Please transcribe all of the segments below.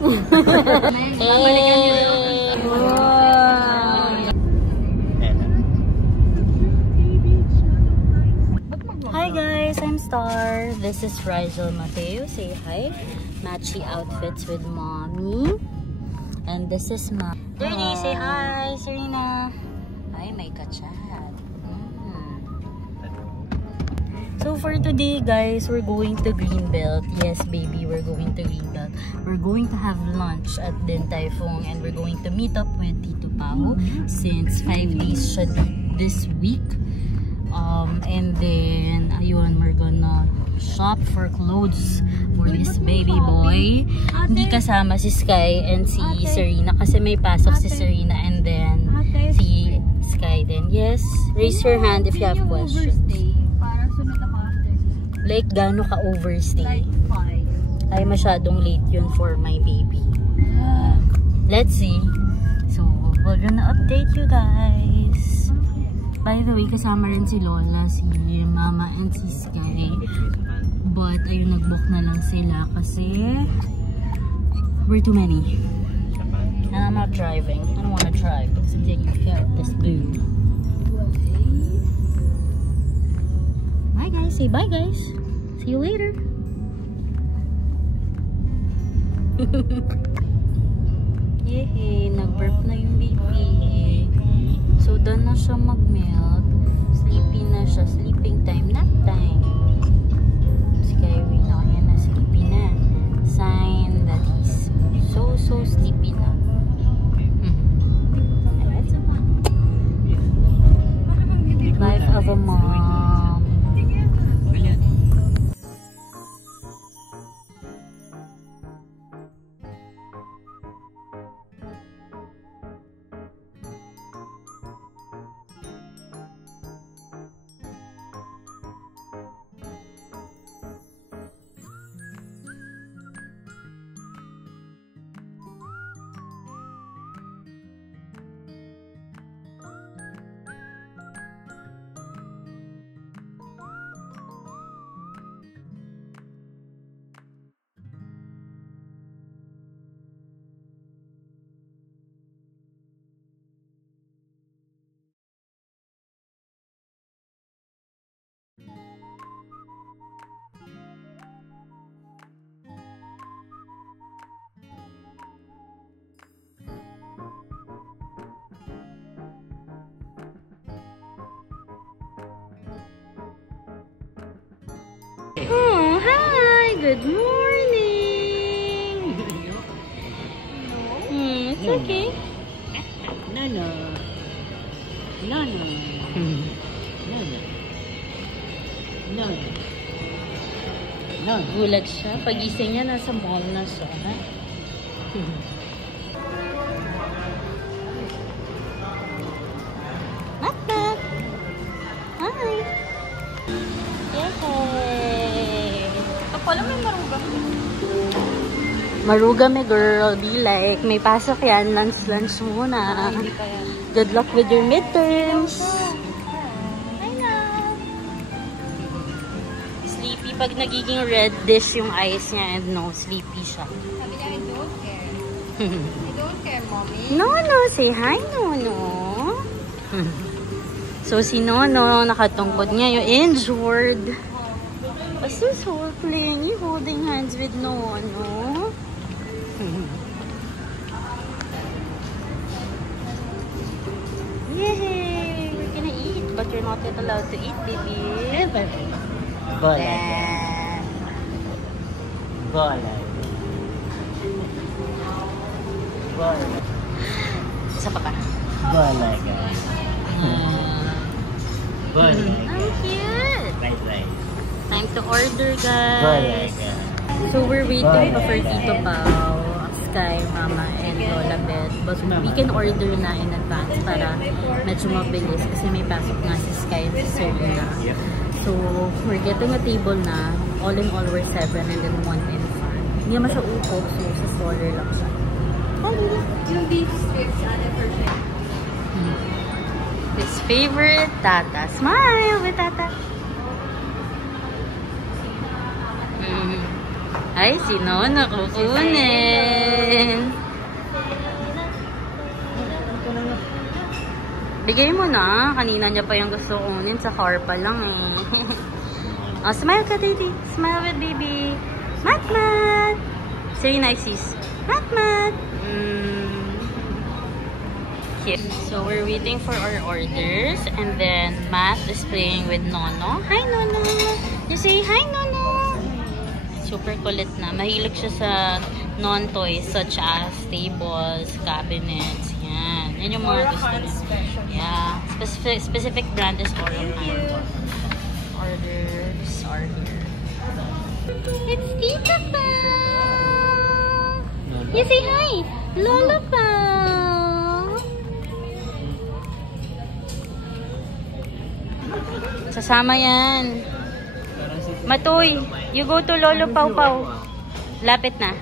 Hi guys, I'm Star. This is Rizal Mateo. Say hi. Matchy outfits with mommy. And this is Ma. Dirty, say hi, Serena. Hi, may kachat. So for today guys, we're going to Greenbelt. Yes baby, we're going to Greenbelt. We're going to have lunch at Din Tai Fung and we're going to meet up with Tito Pao since 5 days siya this week. And then ayun, we're gonna shop for clothes for this baby boy. Hindi kasama si Sky and si Serena kasi may pasok si Serena and then si Sky then. Yes, raise your hand if you have questions. Like, gaano ka overstay? Ay, masyadong late yun for my baby. Let's see. So, we're gonna update you guys. By the way, kasama rin si Lola, si Mama, and si Sky. But, ayun, nag-book na lang sila kasi we're too many. And I'm not driving. I don't wanna drive because I'm taking care of this boo. Bye guys. Say bye guys. See you later. Yehey, nag-burp na yung baby. So done na siya mag-melt. Sleepy na siya. Sleeping time, nap time. Skyway na kaya na sleepy na. Sign that he's so sleepy na. Life of a mom. Oh, hi! Good morning! It's okay. No. Gulat siya. Pagising niya, nasa mall na siya. Knock. Hi! Yay! Pala may maruga. Maruga me girl. Be like, may pasok yan. Lunch muna. Hindi pa yan. Good luck with your midterms. Hi na. Sleepy. Pag nagiging reddish yung eyes niya and no, sleepy siya. Sabi niya, I don't care. I don't care, mommy. Nono, say hi, Nono. So, si Nono, nakatungkod niya yung injured. Basta so playing, holding hands with Nono. Yay! We're gonna eat, but you're not yet allowed to eat, baby. Bola. Isa pa pa. Bola. Ang cute! Right. Time to order, guys. So we're waiting for Tito Pao, Sky, Mama, and Lola Beth. But we can order na in advance para medyo mabilis kasi may pasok nga si Sky and si Serena. So we're getting a table na. All in all, we're 7 and then 1 in front. Hindi naman siya upo, so sa stroller lang siya. Yung beef strips, for sure. His favorite, Tata. Smile with Tata. Ay, sino nakukunin? Bigay mo na. Kanina niya pa yung gusto kunin. Sa car pa lang eh. Oh, smile ka, Titi. Smile with baby. Mat, Mat. Say nice, sis. Mat, Mat. Cute. So, we're waiting for our orders. And then, Matt is playing with Nono. Hi, Nono. You say hi, Nono. Super kulit na. Mahilig siya sa non-toys such as tables, cabinets. Yan. Yan yung mga gusto niya. Yeah. Specific brand is Oropan. Orders are here. It's Tita Pao! You say hi! Lola Pao! Sasama yan. Matoy, you go to Lolo Pau Pau. Lapit na.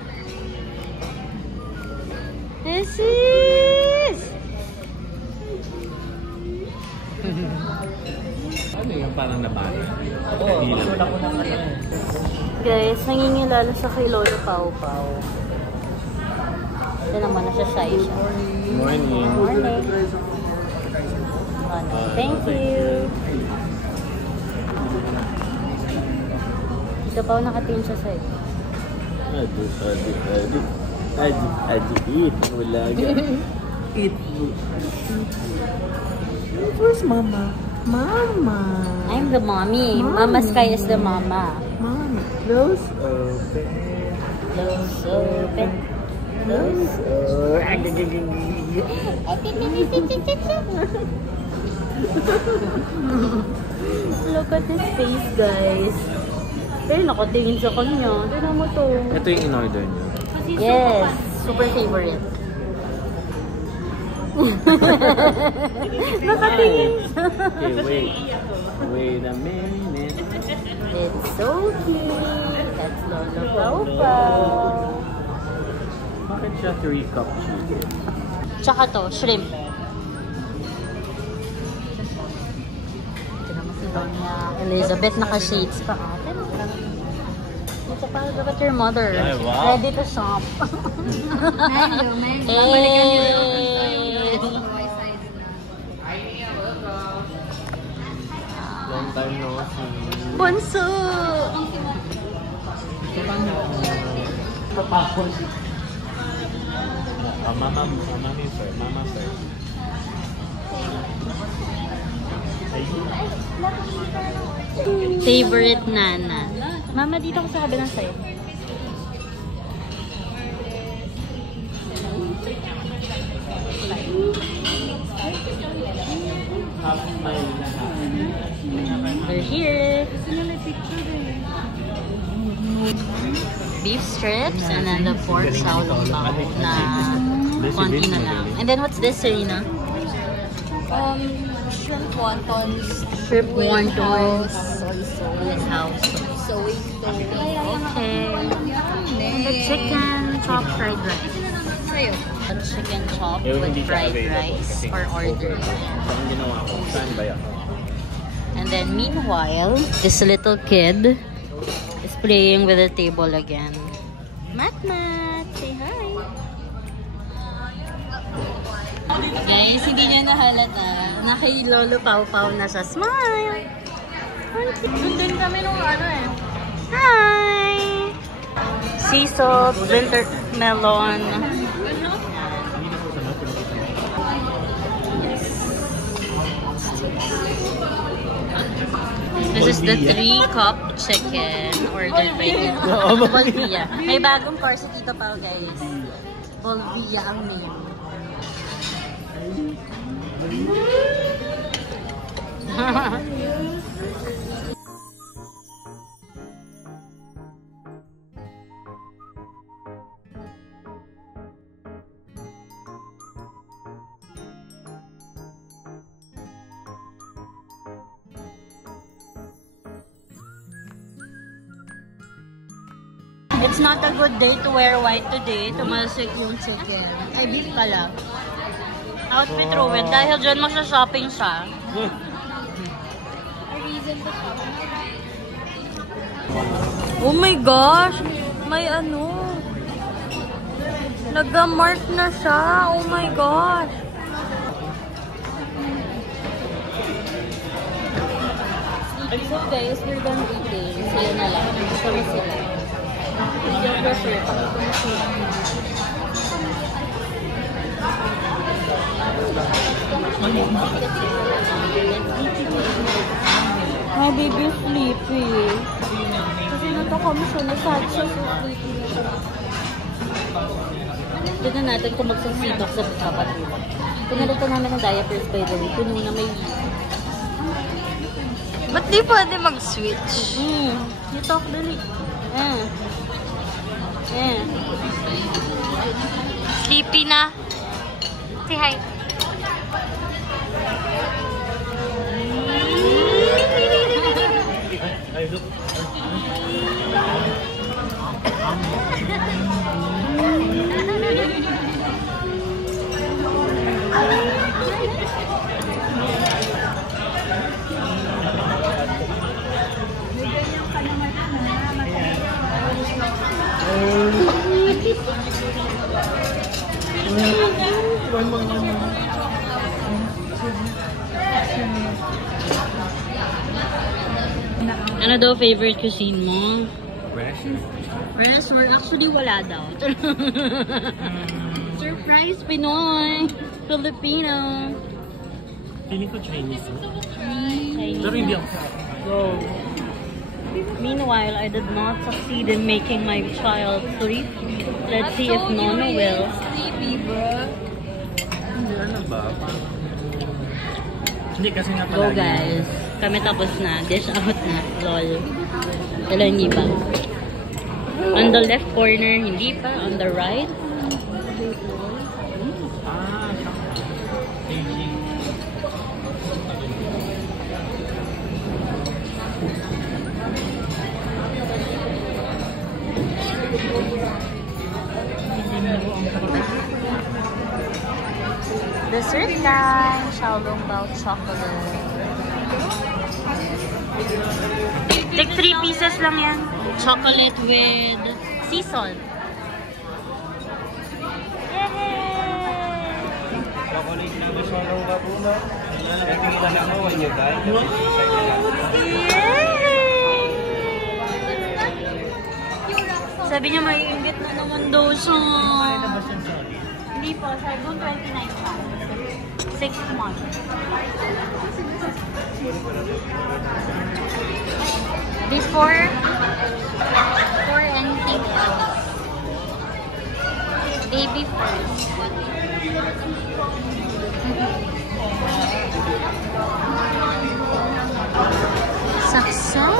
This is... Ano yung parang nabali? Oo, masula ko na kayo. Guys, nangingilala siya kay Lolo Pau Pau. Ito naman na siya shy siya. Morning. Morning. Thank you. Ito pa nakatingin siya sa'yo. Eat. Wala ka. Eat. Where's Mama? Mama. I'm the mommy. Mama Sky is the mama. Mama. Close open. Close open. Close Look at his face, guys. Pero nakatingin sa kanya. Tignan mo to. Ito yung in-order niyo. Yes. Super favorite. Nakatingin siya. Okay, wait. Wait a minute. It's so cute. That's Lolo Pau Pau. Bakit siya 3 cup chicken? Tsaka to, shrimp. Ito naman si Doña Elizabeth, naka-shades pa. Ito pa, look at your mother. Ay, wow. Ready to shop. Menu. Babalikan niyo Long time no see. Bunso! Tapos. Mama first. Favorite nana. Mama, dito ko sa kabilang sa'yo. They're here. Beef strips and then the pork salopao na konti na lang. And then what's this, Serena? Shrimp wontons. Shrimp With wontons. house also. With house. So Okay. And the chicken chop fried rice. Sa'yo. A chicken chop with fried rice or order. Saan ginawa ko? Saan ba yan? And then meanwhile, this little kid is playing with the table again. Mat, say hi. Guys, hindi niya nahalata na kay Lolo Pau Pau na siya. Smile! Nandun kami nung ano eh. Hi! Sea salt, winter melon. This is the 3-cup chicken ordered by Tito. Bolvia. May bagong course si Tito Pao, guys. Bolvia ang name. It's not a good day to wear white today. Tumalsik yung chicken. Ay, beef pala. Outfit ruin. Dahil dyan magsha-shopping siya. Oh my gosh! May ano. Nag-mark na siya. Oh my gosh. So guys, we're done eating. So yun na lang. Kami sila. Yung pressure. My baby is sleepy. Kasi nata kami siya. Nasad siya so sleepy. Tignan natin kung magsasibak sa kapatid. Pinalitan namin ng diapers by the way. Puno na may Ba't di pwede mag-switch? You talk dali. Sleepy na. Say hi. Ano daw favorite cuisine mo? Fresh? Fresh? We're actually wala daw. Surprise Pinoy! Filipino! Feeling ko Chinese. Chinese. Pero hindi ako. So, Meanwhile, I did not succeed in making my child sleep. Let's see if Nono will. Sleepy, bro. hindi ano ba? Hindi kasi nga Go guys. Kami tapos na. Dish out na. Lol. Wala hindi pa. On the left corner, hindi pa. On the right. Dessert time. Xiaolong Bao chocolate. Take 3 pieces lang yan. Chocolate with sea salt. Chocolate na may Xiaolong Bao na. Ito yung ilan mo when you die. Sabi niya may inggit na naman daw siya. Hindi po, sa 29 pa. 6 months. Before anything else. Baby first. Success!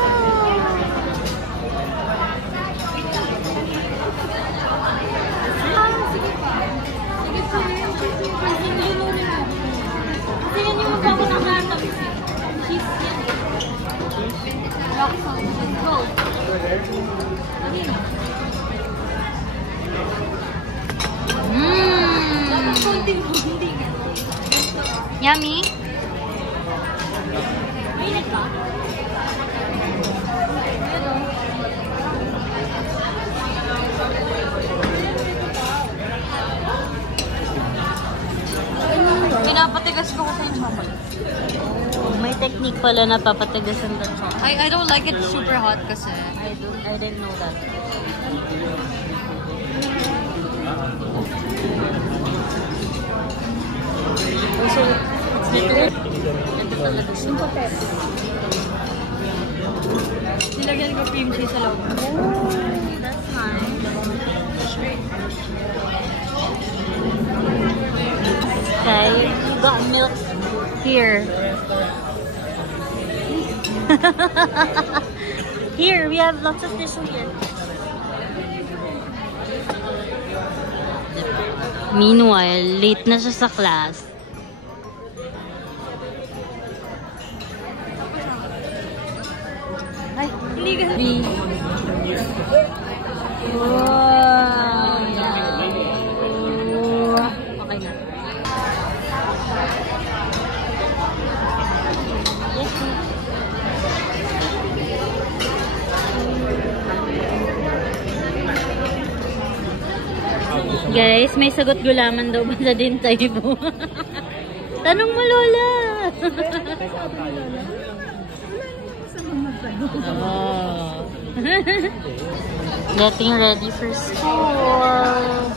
Yummy? Pinapatigas ko kasi yung chocolate. May technique pala na papatigasan ng chocolate. I don't like it super hot kasi. I didn't know that. Also, it's liquid. Nilagyan ko cream cheese sa loob. Oh, that's nice. Okay, you got milk here. Here, we have lots of tissue here. Meanwhile, late na siya sa class. Ay, hindi ka. Wow. Okay na. Yes, Guys, may sagot gulaman daw ba sa Dintay mo? Tanong mo, Lola! Oh. Getting ready for school.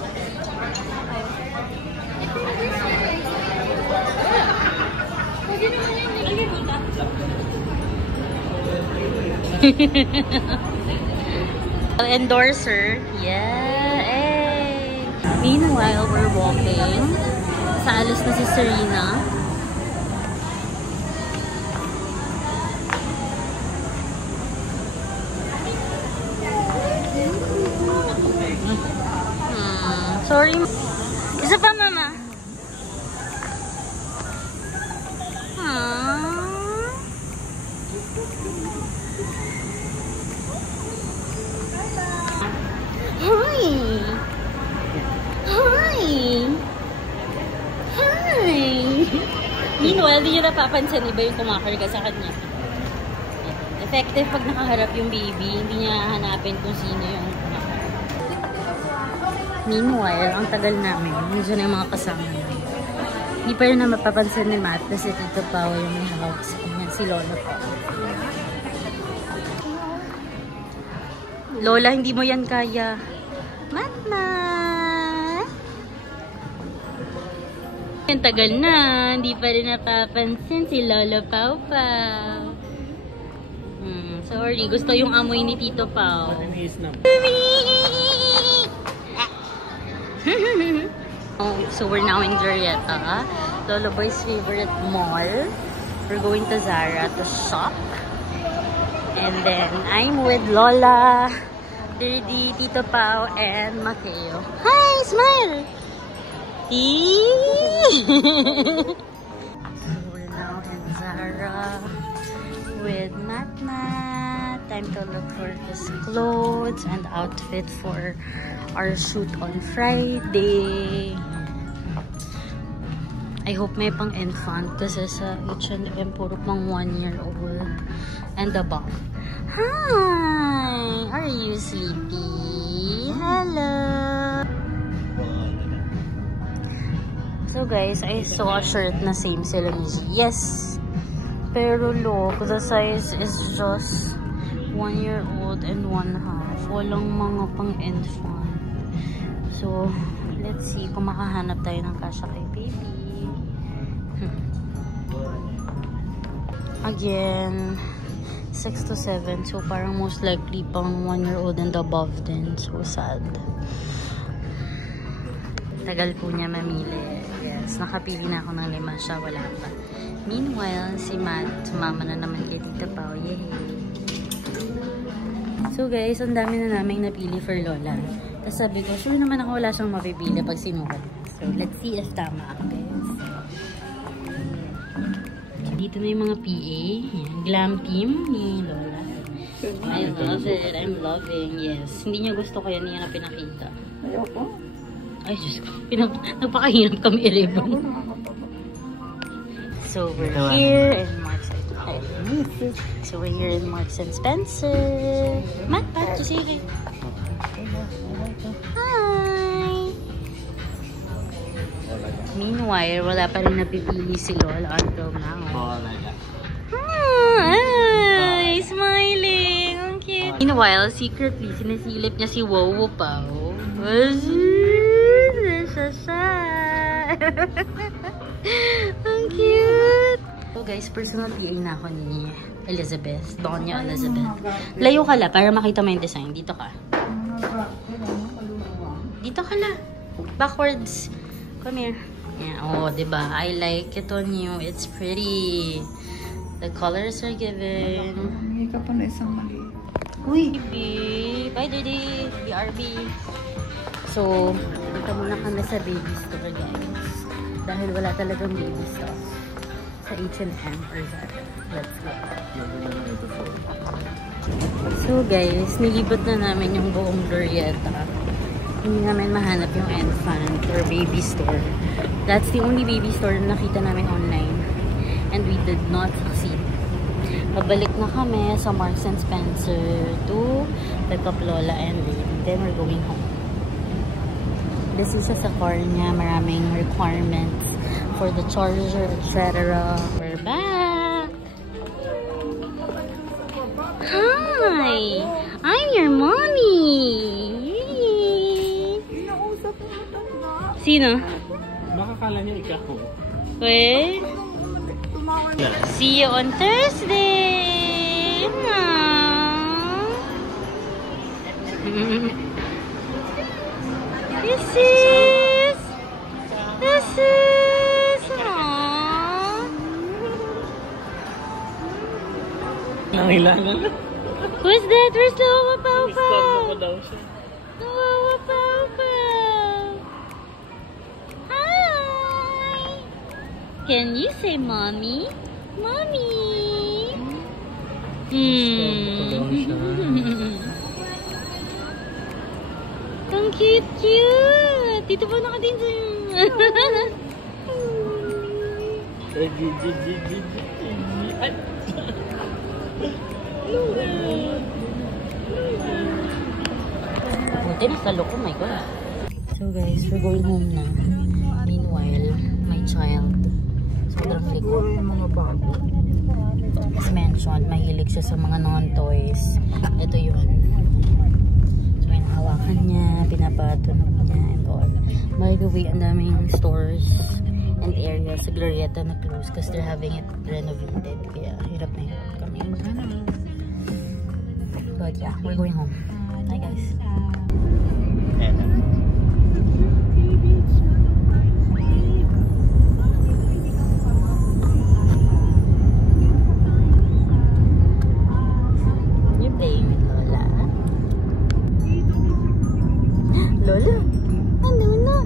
Endorser. Yeah. Hey. Meanwhile, we're walking. Sa alis na si Serena. Sorry. Isa pa, Mama. Hi. Hi. Hi. Meanwhile, di nyo napapansin, iba yung kumakarga sa kanya. Effective pag nakaharap yung baby, hindi niya hanapin kung sino yung kumakarga. Meanwhile, ang tagal namin, nandiyan na yung mga kasama namin. Hindi pa rin na mapapansin ni Matt kasi Tito Pao yung may hawak sa kanya, si Lola pa. Lola, hindi mo yan kaya. Mama! Ang tagal na, hindi pa rin napapansin si Lola Pao Pao. Sorry, gusto yung amoy ni Tito Pao. So we're now in Glorieta, Lola Boy's favorite mall. We're going to Zara to shop. And then I'm with Lola, Dirty, Tito Pao, and Mateo. Hi! Smile! So we're now in Zara with Matmat. Time to look for his clothes and outfit for our shoot on Friday. I hope may pang infant kasi sa H&M puro pang 1-year-old and above. Hi! Are you sleepy? Hello! So guys, I saw a shirt na same sila ni G. Yes! Pero look, the size is just 1-year-old and 1/2. Walang mga pang infant. So, let's see kung makahanap tayo ng kasya kay baby. Again, 6 to 7. So, parang most likely pang 1-year-old and above din. So, sad. Tagal po niya mamili. Yes, nakapili na ako ng 5. Siya, wala pa. Meanwhile, si Matt, sumama na naman kay Tita Pao. Yay! So, guys, ang dami na naming napili for Lola. Tapos sabi ko, sure naman ako wala siyang mapipili pag sinukat. So, let's see if tama ako, guys. Dito na yung mga PA. Yan, glam team ni Lola. I love it. I'm loving. Yes. Hindi niya gusto ko yan. Hindi niya na pinakita. Ayoko. Ay, Diyos ko. Nagpakahirap kami i-ribbon. So, we're here in Marks and Spencer. So, we're here in Marks and Spencer. Matt, to say hi. Hi! Meanwhile, wala pa rin napipili si Lola until now. Hi! Smiling! Ang cute! Meanwhile, secretly, sinisilip niya si Wowo Pao. Ang cute! So guys, personal PA na ako ni Elizabeth. Doña Elizabeth. Layo ka la para makita mo yung design. Dito ka. Dito ka la. Backwards. Come here. Yeah, oh, diba? I like it on you. It's pretty. The colors are given. Hindi ka pa na isang mali. Uy! Bye, Daddy! BRB. So, dito muna kami sa baby store, guys. Dahil wala talagang baby stuff sa H&M or Zara. Let's go. So, guys, nilibot na namin yung buong Glorieta. Hindi namin mahanap yung infant or baby store. That's the only baby store na nakita namin online. And we did not succeed. Pabalik na kami sa Marks and Spencer to pick up Lola and Lynn. Then we're going home. busy siya sa car niya. Maraming requirements for the charger, etc. We're back! Hi! I'm your mommy! Sino? Makakala niya ikaw. Wait. See you on Thursday! This is... Aww. Nangilala na. Who's that? Where's the Wawa Pau Start na Pau? pa daw siya. The Wawa Pau Pau. Hi! Can you say mommy? Mommy! Ang cute-cute! Dito pa nakatin sa'yo. Ay! Buti nasalo ko, my God. So guys, we're going home na. Meanwhile, my child, sobrang likod. As mentioned, mahilig siya sa mga non-toys. Ito yun. So yun, hawakan niya, pinapatunog niya, and all. By the way, ang daming stores and areas sa Glorieta na close because they're having it renovated. Kaya hirap na kami. But yeah, we're going home. Bye guys. You're playing with Lola. Lola? Ano na?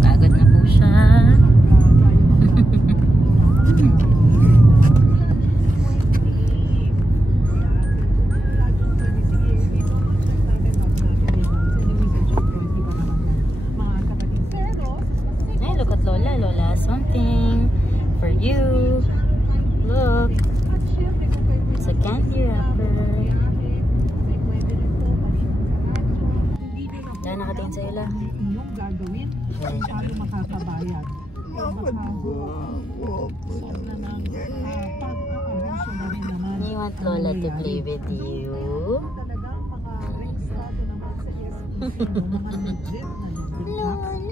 Pagod na po siya. Hey, look at Lola. Lola has something for you. Look. It's a candy wrapper. Dahil nakatingin sa ila. You want Lola to play with you? Lola.